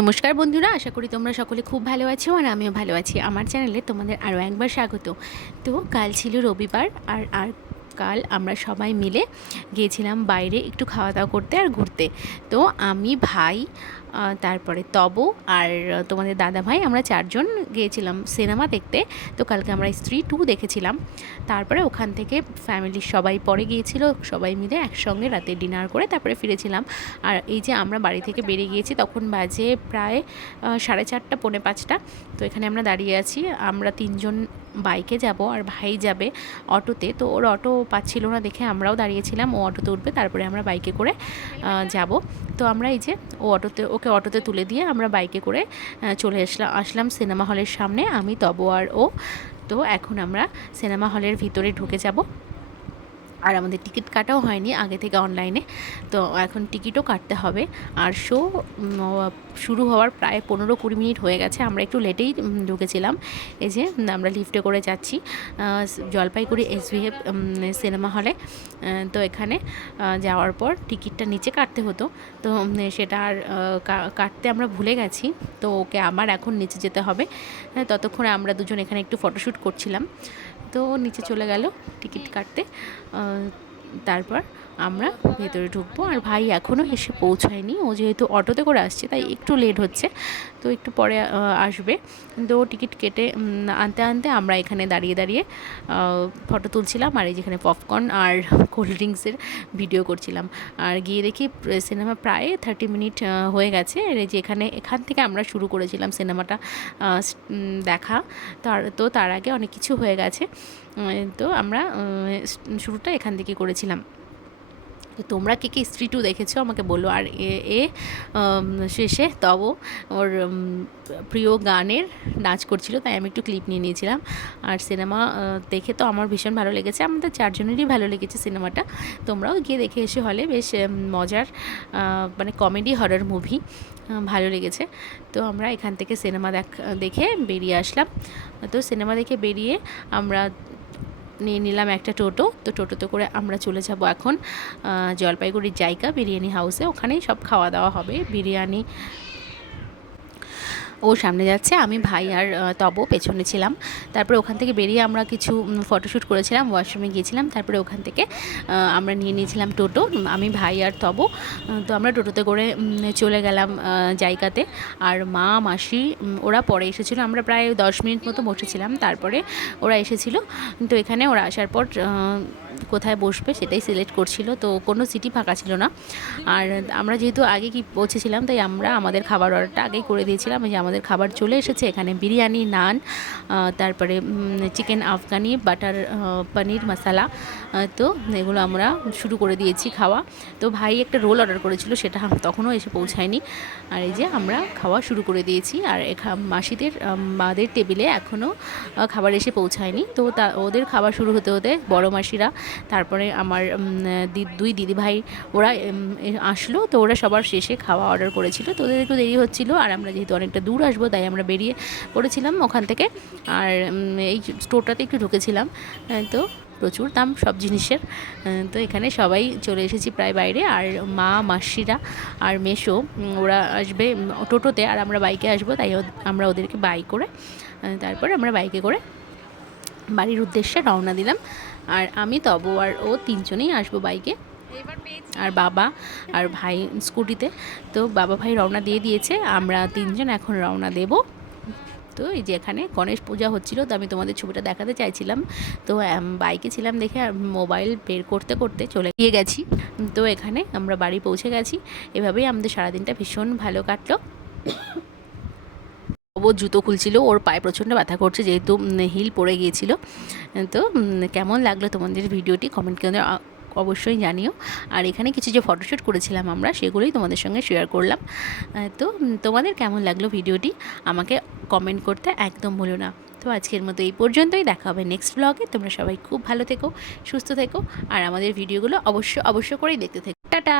নমস্কার বন্ধুরা, আশা করি তোমরা সকলে খুব ভালো আছো আর আমিও ভালো আছি। আমার চ্যানেলে তোমাদের আরও একবার স্বাগত। তো কাল ছিল রবিবার আর আর কাল আমরা সবাই মিলে গিয়েছিলাম বাইরে একটু খাওয়া দাওয়া করতে আর ঘুরতে। তো আমি, ভাই তারপরে তব আর তোমাদের দাদা ভাই আমরা চারজন গিয়েছিলাম সিনেমা দেখতে। তো কালকে আমরা স্ত্রী টু দেখেছিলাম। তারপরে ওখান থেকে ফ্যামিলির সবাই পরে গিয়েছিল, সবাই মিলে একসঙ্গে রাতে ডিনার করে তারপরে ফিরেছিলাম। আর এই যে আমরা বাড়ি থেকে বেরিয়ে গিয়েছি, তখন বাজে প্রায় সাড়ে চারটা, পৌনে পাঁচটা। তো এখানে আমরা দাঁড়িয়ে আছি। আমরা তিনজন বাইকে যাব আর ভাই যাবে অটোতে। তো ওর অটো পাচ্ছিল না দেখে আমরাও দাঁড়িয়েছিলাম। ও অটোতে উঠবে, তারপরে আমরা বাইকে করে যাব। তো আমরা এই যে ও অটোতে ওকে অটোতে তুলে দিয়ে আমরা বাইকে করে চলে আসলাম আসলাম সিনেমা হলের সামনে, আমি, তব আর ও। তো এখন আমরা সিনেমা হলের ভিতরে ঢুকে যাব। আর আমাদের টিকিট কাটাও হয়নি আগে থেকে অনলাইনে। তো এখন টিকিটও কাটতে হবে। আর শো শুরু হওয়ার প্রায় পনেরো কুড়ি মিনিট হয়ে গেছে। আমরা একটু লেটেই ঢুকেছিলাম। এই যে আমরা লিফটে করে যাচ্ছি জলপাইগুড়ি এসভিএফ সিনেমা হলে তো এখানে যাওয়ার পর টিকিটটা নিচে কাটতে হতো। তো সেটা আর কাটতে আমরা ভুলে গেছি। তো ওকে আমার এখন নিচে যেতে হবে। হ্যাঁ, ততক্ষণে আমরা দুজন এখানে একটু ফটোশ্যুট করছিলাম। তো নিচে চলে গেল টিকিট কাটতে তারপর আমরা ভেতরে ঢুকবো। আর ভাই এখনও এসে পৌঁছায়নি। ও যেহেতু অটোতে করে আসছে, তাই একটু লেট হচ্ছে। তো একটু পরে আসবে। তো টিকিট কেটে আনতে আনতে আমরা এখানে দাঁড়িয়ে দাঁড়িয়ে ফটো তুলছিলাম আর এই যেখানে পপকর্ন আর কোল্ড ড্রিঙ্কসের ভিডিও করছিলাম। আর গিয়ে দেখি সিনেমা প্রায় থার্টি মিনিট হয়ে গেছে। আর যে এখানে, এখান থেকে আমরা শুরু করেছিলাম সিনেমাটা দেখা। তার, তো তার আগে অনেক কিছু হয়ে গেছে। তো আমরা শুরুটা এখান থেকে করেছিলাম। তোমরা কে কে স্ত্রী টু দেখেছ আমাকে বলো। আর এ শেষে তব ওর প্রিয় গানের নাচ করছিল, তাই আমি একটু ক্লিপ নিয়ে নিয়েছিলাম। আর সিনেমা দেখে তো আমার ভীষণ ভালো লেগেছে, আমাদের চারজনেরই ভালো লেগেছে সিনেমাটা তোমরাও গিয়ে দেখে এসে হলে, বেশ মজার মানে কমেডি হরর মুভি ভালো লেগেছে। তো আমরা এখান থেকে সিনেমা দেখ, দেখে বেরিয়ে আসলাম। তো সিনেমা দেখে বেরিয়ে আমরা নিয়ে নিলাম একটা টোটো। তো টোটোতে করে আমরা চলে যাব এখন জলপাইগুড়ির জায়গা বিরিয়ানি হাউসে ওখানেই সব খাওয়া দাওয়া হবে। বিরিয়ানি ও সামনে যাচ্ছে, আমি ভাই আর তব পেছনে ছিলাম। তারপরে ওখান থেকে বেরিয়ে আমরা কিছু ফটোশ্যুট করেছিলাম ওয়াশরুমে গিয়েছিলাম, তারপরে ওখান থেকে আমরা নিয়ে নিয়েছিলাম টোটো আমি, ভাই আর তব। তো আমরা টোটোতে করে চলে গেলাম জায়গাতে আর মা, মাসি ওরা পরে এসেছিল, আমরা প্রায় দশ মিনিট মতো বসেছিলাম, তারপরে ওরা এসেছিল। তো এখানে ওরা আসার পর কোথায় বসবে সেটাই সিলেক্ট করছিল, তো কোনো সিটি ফাঁকা ছিল না। আর আমরা যেহেতু আগে কি পৌঁছেছিলাম, তাই আমরা আমাদের খাবার অর্ডারটা আগেই করে দিয়েছিলাম যে আমাদের খাবার চলে এসেছে। এখানে বিরিয়ানি, নান তারপরে চিকেন আফগানি, বাটার পনির মশালা তো এগুলো আমরা শুরু করে দিয়েছি খাওয়া। তো ভাই একটা রোল অর্ডার করেছিল, সেটা তখনও এসে পৌঁছায়নি। আর এই যে আমরা খাওয়া শুরু করে দিয়েছি, আর এখা, মাসিদের মাদের টেবিলে এখনও খাবার এসে পৌঁছায়নি। তো তা, ওদের খাবার শুরু হতে হতে বড় মাসিরা, তারপরে আমার দুই দিদিভাই, ওরা আসলো। তো ওরা সবার শেষে খাওয়া অর্ডার করেছিল। তো ওদের একটু দেরি হচ্ছিল, আর আমরা যেহেতু অনেকটা দূর আসব তাই আমরা বেরিয়ে পড়েছিলাম ওখান থেকে। আর এই স্টোরটাতে একটু ঢুকেছিলাম। তো প্রচুর দাম সব জিনিসের। তো এখানে সবাই চলে এসেছি প্রায় বাইরে। আর মা মাসিরা আর মেশো ওরা আসবে টোটোতে আর আমরা বাইকে আসব তাই আমরা ওদেরকে বাই করে আহ, তারপর আমরা বাইকে করে বাড়ির উদ্দেশ্যে রওনা দিলাম। আর আমি তব আর ও তিনজনেই আসব বাইকে। আর বাবা আর ভাই স্কুটিতে। তো বাবা ভাই রওনা দিয়ে দিয়েছে, আমরা তিনজন এখন রওনা দেব। তো এই যে এখানে গণেশ পূজা হচ্ছিল, তো আমি তোমাদের ছবিটা দেখাতে চাইছিলাম। তো বাইকে ছিলাম দেখে মোবাইল বের করতে করতে চলে গিয়ে গেছি। তো এখানে আমরা বাড়ি পৌঁছে গেছি। এভাবেই আমাদের সারাদিনটা ভীষণ ভালো কাটলো। ও জুতো খুলছিল, ওর পায়ে প্রচণ্ড ব্যথা করছে, যেহেতু হিল পড়ে গিয়েছিল। তো কেমন লাগল তোমাদের ভিডিওটি কমেন্ট করে অবশ্যই জানিও। আর এখানে কিছু যে ফটোশ্যুট করেছিলাম আমরা, সেগুলোই তোমাদের সঙ্গে শেয়ার করলাম। তো তোমাদের কেমন লাগল ভিডিওটি? আমাকে কমেন্ট করতে একদম ভুলো না। তো আজকের মতো এই পর্যন্তই, দেখা হবে নেক্সট ব্লগে তোমরা সবাই খুব ভালো থেকো, সুস্থ থেকো, আর আমাদের ভিডিওগুলো অবশ্য অবশ্য করেই দেখতে থেকো। টাটা!